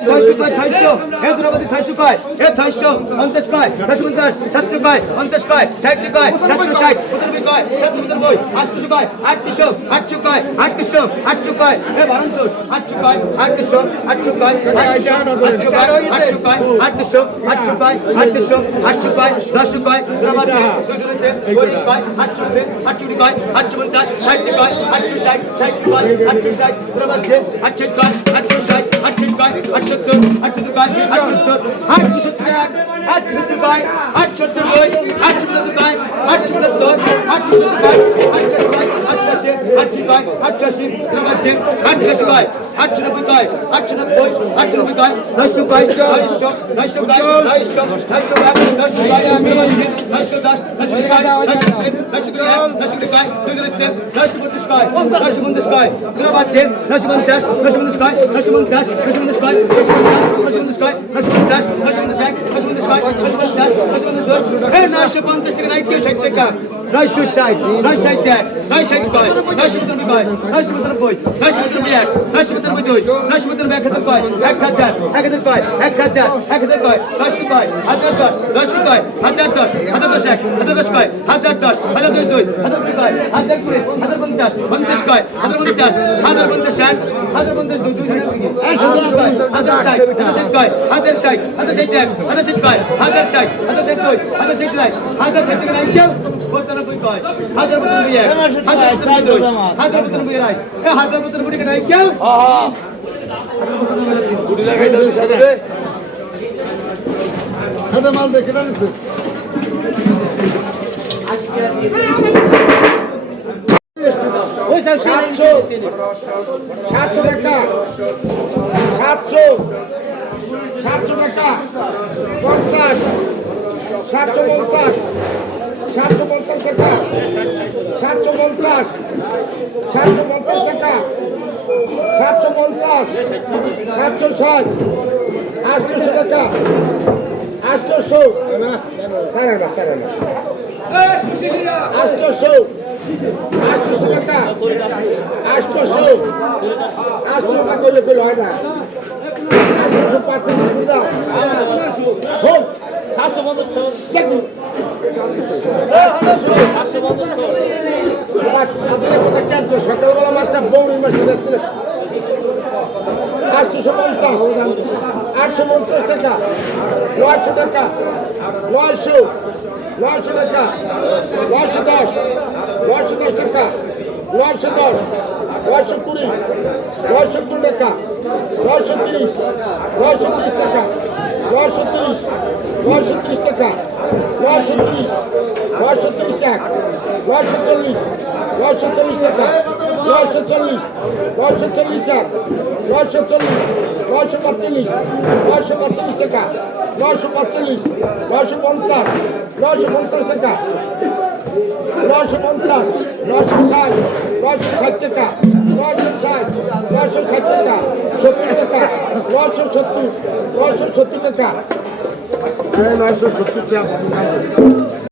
600 কয় 600 এ দ্রৌপদী 600 কয় এ 600 50 কয় 50 70 কয় 50 কয় 60 কয় 70 60 70 কয় 70 কয় 800 কয় 800 800 কয় 800 800 কয় এ 52 800 কয় 800 800 কয় 800 কয় 800 কয় 800 800 কয় 800 800 কয় 10 কয় দ্রৌপদী 200 কয় 800 800 কয় 850 60 কয় 860 60 কয় 860 দ্রৌপদী 800 কয় 860 800 কয় 78 78 কয় 78 870 কয় 870 কয় 870 কয় 870 কয় 870 870 কয় 870 কয় 88 80 কয় 88 দ্রৌপদী 88 কয় 98 কয় 98 98 কয় 900 কয় 900 900 কয় 900 900 কয় 900 কয় 910 900 কয় 900 কয় 900 কয় 2000 950 কয় 950 কয় দ্রৌপদী 950 950 কয় 950 950 কয় 950 কয় 950 950 950 কয় 950 950 এ 950 টাকা নাই 60 টাকা 960 960 টাকা 960 কয় 970 কয় 970 971 972 971 কয় 1000 1000 কয় 1000 1000 কয় 10 কয় 1010 10 কয় 1010 1010 1010 কয় 1010 1012 1000 কয় 1020 1050 50 কয় 1050 1050 1050 দুই এই সব কয় 1060 কয় 1060 1060 1060 কয় 1060 1062 1060 নাই 1060 নাই কেউ 95 কয় 1092 1092 1092 নাই এ 1092 নাই কেউ গুড়ি লাগাই দাও সাথে হাতে মাল দেখে না নিছে ওই 700 টাকা 700 টাকা 50 750 750 টাকা 750 750 টাকা 750 760 800 টাকা 800 800 টাকা 800 টাকা হইলে পেল হয় না 800 পার্সেন্ট সুবিধা হোক 750 দেখুন 750 সকালবেলা মাছটা বৌড়ি মাছের 850 850 টাকা 900 টাকা 900 টাকা 910 910 টাকা 910 920 920 টাকা 930 930 টাকা 930 930 টাকা 930 930 টাকা 940 940 টাকা 940 940 টাকা 940 945 945 টাকা 945 950 950 টাকা 950 960 960 টাকা 960 960 টাকা 70 টাকা 970 970 টাকা 970 টাকা